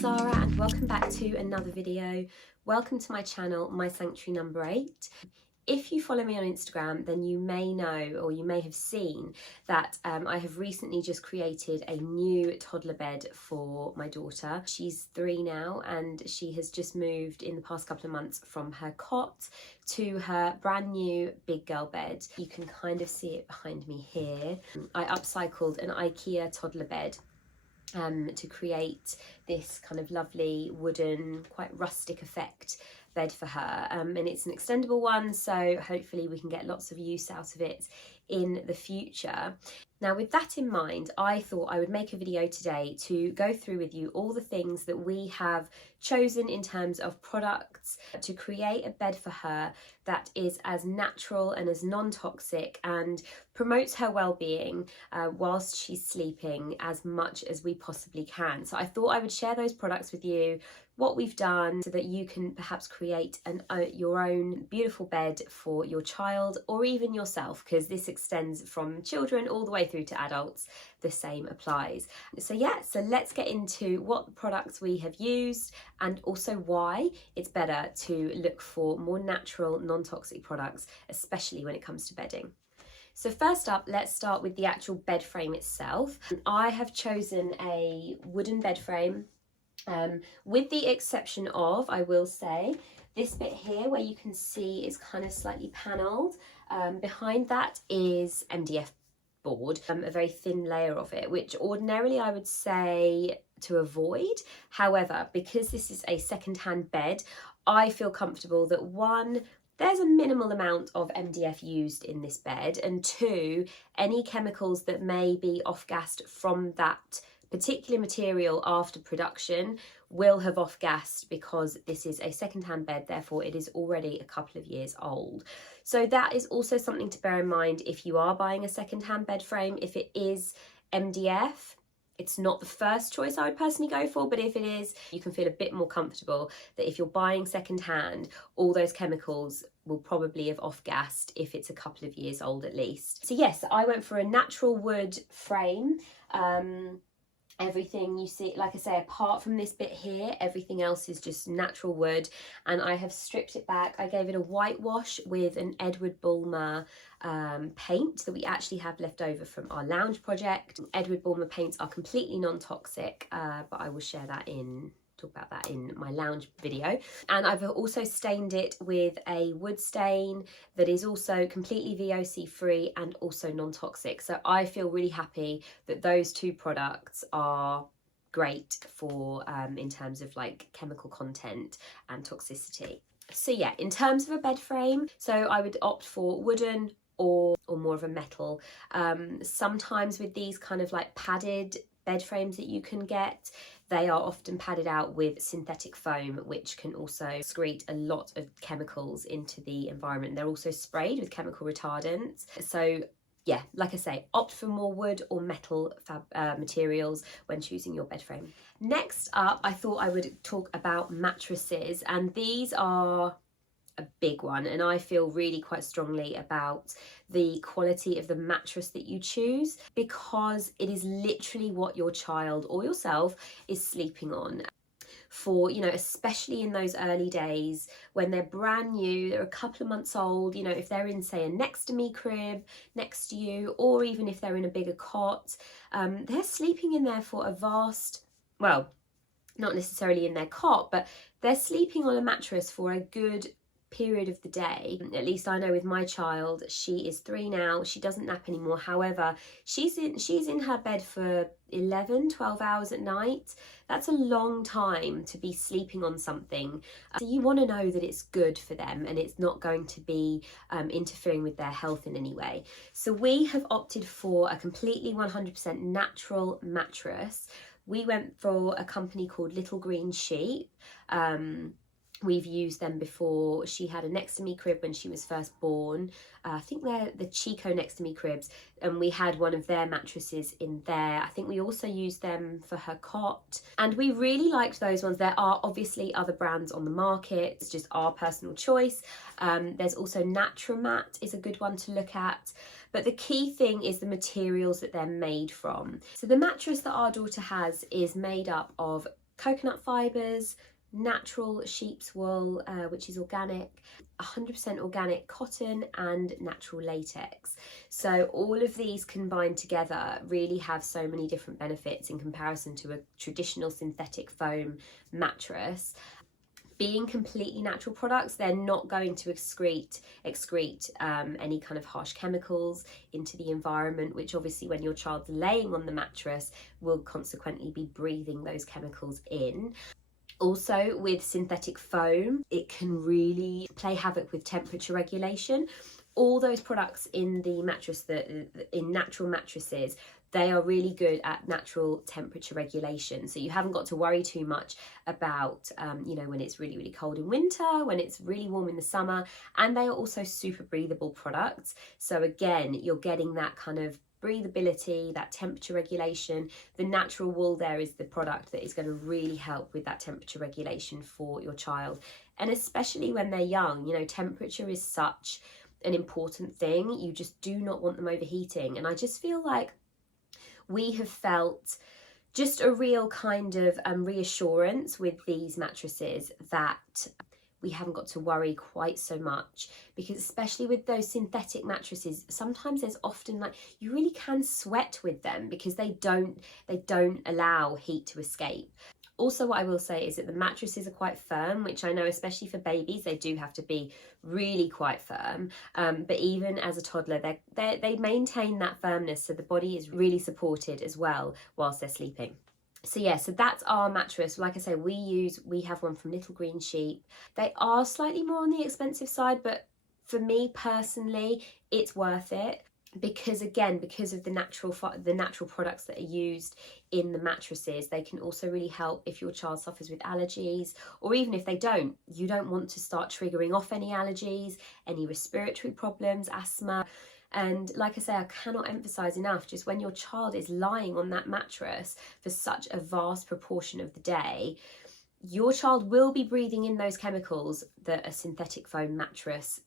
Sarah and welcome back to another video. Welcome to my channel, My Sanctuary No.8. If you follow me on Instagram, then you may know or you may have seen that I have recently just created a new toddler bed for my daughter. She's 3 now and she has just moved in the past couple of months from her cot to her brand new big girl bed. You can kind of see it behind me here. I upcycled an IKEA toddler bed to create this kind of lovely wooden, quite rustic effect bed for her, and it's an extendable one, so hopefully we can get lots of use out of it in the future. Now, with that in mind, I thought I would make a video today to go through with you all the things that we have chosen in terms of products to create a bed for her that is as natural and as non-toxic and promotes her well-being whilst she's sleeping as much as we possibly can. So I thought I would share those products with you, what we've done, so that you can perhaps create your own beautiful bed for your child or even yourself, because this extends from children all the way through to adults. The same applies. So let's get into what products we have used and also why it's better to look for more natural, non-toxic products, especially when it comes to bedding. So first up, let's start with the actual bed frame itself. I have chosen a wooden bed frame, with the exception of, I will say, this bit here where you can see is kind of slightly panelled. Behind that is MDF board, a very thin layer of it, which ordinarily I would say to avoid. However, because this is a second-hand bed, I feel comfortable that one, there's a minimal amount of MDF used in this bed, and two, any chemicals that may be off-gassed from that particular material after production will have off-gassed, because this is a second-hand bed, therefore it is already a couple of years old. So that is also something to bear in mind if you are buying a second-hand bed frame. If it is MDF, it's not the first choice I would personally go for, but if it is, you can feel a bit more comfortable that if you're buying second-hand, all those chemicals will probably have off-gassed if it's a couple of years old at least. So yes, I went for a natural wood frame. Everything you see, like I say, apart from this bit here, everything else is just natural wood, and I have stripped it back. I gave it a whitewash with an Edward Bulmer paint that we actually have left over from our lounge project. Edward Bulmer paints are completely non-toxic, but I will share that talk about that in my lounge video. And I've also stained it with a wood stain that is also completely VOC free and also non-toxic. So I feel really happy that those two products are great for in terms of like chemical content and toxicity. So yeah, in terms of a bed frame, so I would opt for wooden or more of a metal. Sometimes with these kind of like padded bed frames that you can get, they are often padded out with synthetic foam, which can also excrete a lot of chemicals into the environment. They're also sprayed with chemical retardants. So yeah, like I say, opt for more wood or metal materials when choosing your bed frame. Next up, I thought I would talk about mattresses, and these are a big one, and I feel really quite strongly about the quality of the mattress that you choose, because it is literally what your child or yourself is sleeping on. For, you know, especially in those early days when they're brand new, they're a couple of months old, you know, if they're in, say, a next to me crib next to you, or even if they're in a bigger cot, they're sleeping in there for a vast, well, not necessarily in their cot, but they're sleeping on a mattress for a good period of the day. At least I know with my child, she is 3 now, she doesn't nap anymore. However, she's in her bed for 11-12 hours at night. That's a long time to be sleeping on something. So you want to know that it's good for them and it's not going to be interfering with their health in any way. So we have opted for a completely 100% natural mattress. We went for a company called Little Green Sheep. We've used them before. She had a next to me crib when she was first born. I think they're the Chico next to me cribs, and we had one of their mattresses in there. I think we also used them for her cot, and we really liked those ones. There are obviously other brands on the market. It's just our personal choice. There's also Natramat is a good one to look at. But the key thing is the materials that they're made from. So the mattress that our daughter has is made up of coconut fibres, natural sheep's wool, which is organic, 100% organic cotton, and natural latex. So all of these combined together really have so many different benefits in comparison to a traditional synthetic foam mattress. Being completely natural products, they're not going to excrete any kind of harsh chemicals into the environment, which obviously when your child's laying on the mattress will consequently be breathing those chemicals in. Also, with synthetic foam, it can really play havoc with temperature regulation. All those products in the mattress, in natural mattresses, they are really good at natural temperature regulation. So you haven't got to worry too much about, when it's really, really cold in winter, when it's really warm in the summer. And they are also super breathable products. So again, you're getting that kind of breathability, that temperature regulation. The natural wool there is the product that is going to really help with that temperature regulation for your child. And especially when they're young, temperature is such an important thing. You just do not want them overheating. And I just feel like we have felt just a real kind of reassurance with these mattresses that we haven't got to worry quite so much, because especially with those synthetic mattresses, sometimes there's often you really can sweat with them because they don't allow heat to escape. Also, what I will say is that the mattresses are quite firm, which I know especially for babies, they do have to be really quite firm. But even as a toddler, they maintain that firmness, so the body is really supported as well whilst they're sleeping. So yeah, so that's our mattress. Like I say, we have one from Little Green Sheep. They are slightly more on the expensive side, but for me personally, it's worth it. Because of the natural products that are used in the mattresses, they can also really help if your child suffers with allergies, or even if they don't, you don't want to start triggering off any allergies, any respiratory problems, asthma. And like I say, I cannot emphasize enough, just when your child is lying on that mattress for such a vast proportion of the day, your child will be breathing in those chemicals that a synthetic foam mattress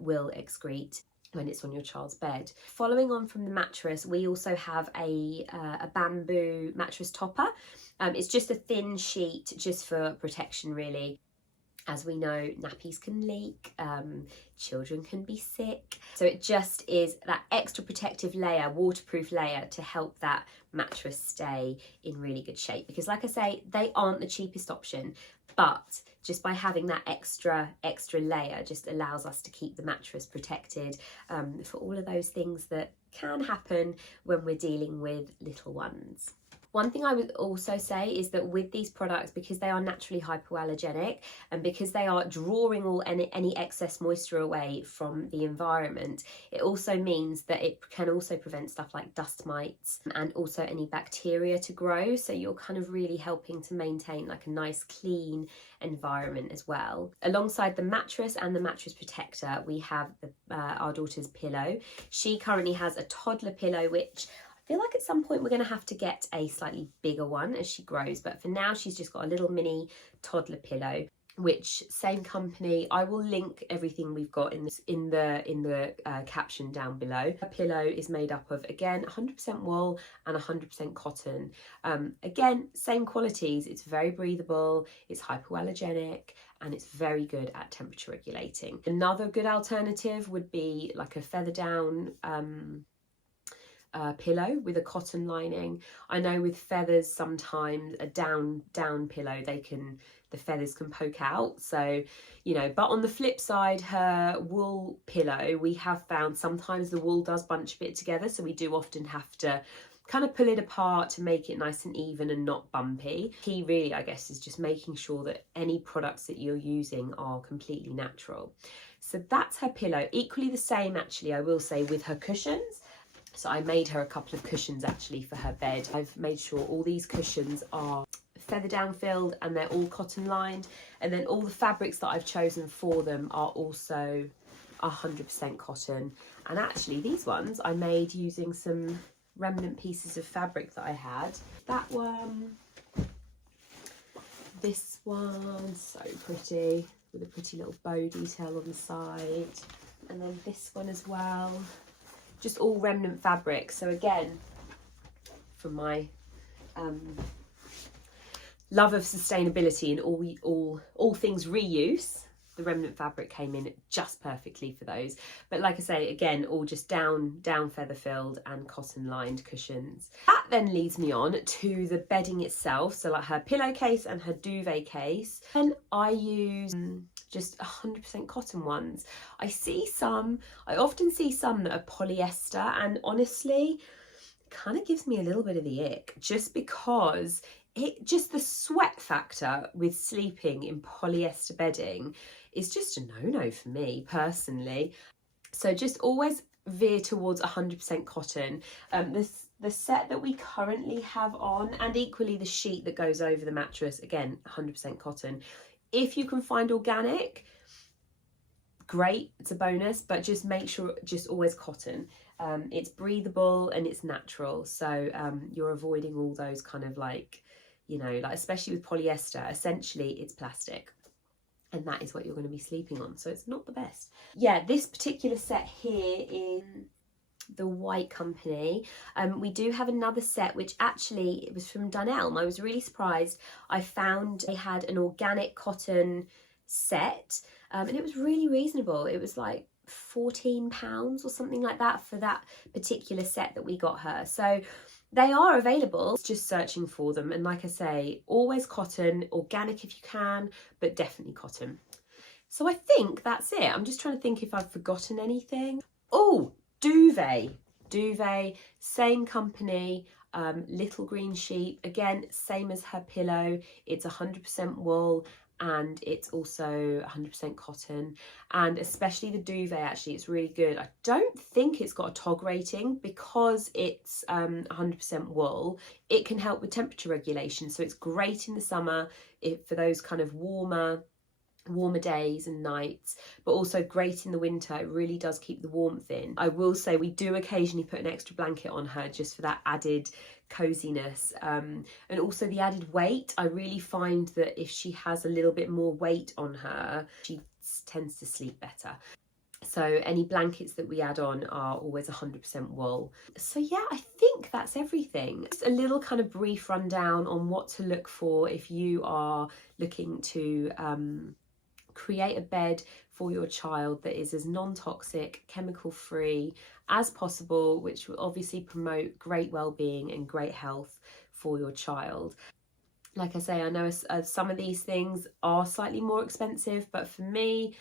will excrete when it's on your child's bed. Following on from the mattress, we also have a bamboo mattress topper. It's just a thin sheet just for protection, really. As we know, nappies can leak, children can be sick. So it just is that extra protective layer, waterproof layer, to help that mattress stay in really good shape. Because like I say, they aren't the cheapest option, but just by having that extra layer just allows us to keep the mattress protected for all of those things that can happen when we're dealing with little ones. One thing I would also say is that with these products, because they are naturally hypoallergenic and because they are drawing any excess moisture away from the environment, it also means that it can also prevent stuff like dust mites and also any bacteria to grow. So you're kind of really helping to maintain like a nice clean environment as well. Alongside the mattress and the mattress protector, we have our daughter's pillow. She currently has a toddler pillow, which I feel like at some point we're going to have to get a slightly bigger one as she grows, but for now she's just got a little mini toddler pillow, which same company. I will link everything we've got in the caption down below. The pillow is made up of, again, 100% wool and 100% cotton. Again, same qualities. It's very breathable, it's hypoallergenic, and it's very good at temperature regulating. Another good alternative would be like a feather down pillow with a cotton lining. I know with feathers, sometimes a down pillow, the feathers can poke out, so but on the flip side, her wool pillow, we have found sometimes the wool does bunch a bit together, so we do often have to kind of pull it apart to make it nice and even and not bumpy. Key really, I guess, is just making sure that any products that you're using are completely natural. So that's her pillow. Equally the same, actually, I will say, with her cushions. So I made her a couple of cushions actually for her bed. I've made sure all these cushions are feather down filled and they're all cotton lined, and then all the fabrics that I've chosen for them are also 100% cotton. And actually these ones I made using some remnant pieces of fabric that I had. That one, this one, so pretty, with a pretty little bow detail on the side, and then this one as well. Just all remnant fabric. So again, from my love of sustainability and all things reuse, the remnant fabric came in just perfectly for those. But like I say, again, all just down feather filled and cotton lined cushions. That then leads me on to the bedding itself, so like her pillowcase and her duvet case. And I use just 100% cotton ones. I often see some that are polyester, and honestly, it kind of gives me a little bit of the ick, just because the sweat factor with sleeping in polyester bedding is just a no-no for me personally. So just always veer towards 100% cotton. The set that we currently have on, and equally the sheet that goes over the mattress, again 100% cotton. If you can find organic, great, it's a bonus, but just make sure just always cotton. It's breathable and it's natural, so you're avoiding all those kind of like, you know, like especially with polyester, essentially it's plastic, and that is what you're going to be sleeping on, so it's not the best. Yeah, this particular set here in the White Company. We do have another set which actually it was from Dunelm. I was really surprised. I found they had an organic cotton set, and it was really reasonable. It was like £14 or something like that for that particular set that we got her. So they are available, it's just searching for them. And like I say, always cotton, organic if you can, but definitely cotton. So I think that's it. I'm just trying to think if I've forgotten anything. Oh, Duvet, same company, little green sheep, again, same as her pillow. It's 100% wool, and it's also 100% cotton, and especially the duvet, actually it's really good. I don't think it's got a TOG rating because it's 100% wool. It can help with temperature regulation, so it's great in the summer for those kind of warmer days and nights, but also great in the winter. It really does keep the warmth in. I will say we do occasionally put an extra blanket on her just for that added coziness, and also the added weight. I really find that if she has a little bit more weight on her, she tends to sleep better. So any blankets that we add on are always 100% wool. So yeah, I think that's everything. Just a little kind of brief rundown on what to look for if you are looking to create a bed for your child that is as non-toxic, chemical free as possible, which will obviously promote great well-being and great health for your child. Like I say, I know some of these things are slightly more expensive, but for me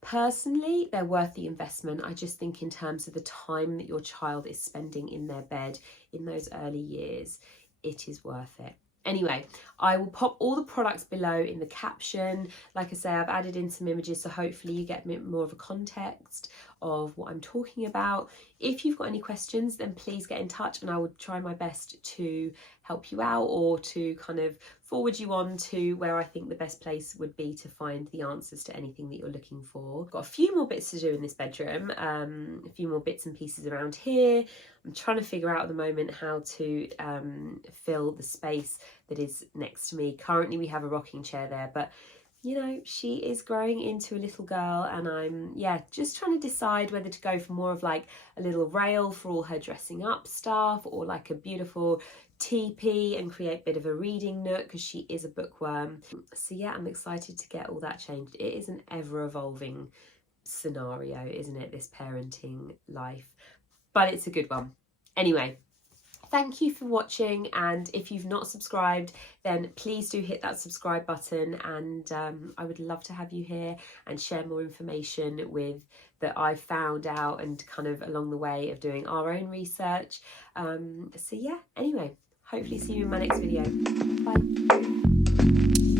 personally, they're worth the investment. I just think in terms of the time that your child is spending in their bed in those early years, it is worth it. Anyway, I will pop all the products below in the caption. Like I say, I've added in some images, so hopefully you get more of a context of what I'm talking about. If you've got any questions, then please get in touch and I will try my best to help you out, or to kind of forward you on to where I think the best place would be to find the answers to anything that you're looking for. Got a few more bits to do in this bedroom, a few more bits and pieces around here. I'm trying to figure out at the moment how to fill the space that is next to me. Currently we have a rocking chair there, but you know, she is growing into a little girl, and I'm just trying to decide whether to go for more of like a little rail for all her dressing up stuff, or like a beautiful teepee and create a bit of a reading nook because she is a bookworm. So yeah, I'm excited to get all that changed. It is an ever evolving scenario, isn't it, this parenting life, but it's a good one. Anyway, thank you for watching, and if you've not subscribed, then please do hit that subscribe button, and I would love to have you here and share more information that I've found out and kind of along the way of doing our own research. So yeah, anyway, hopefully see you in my next video. Bye.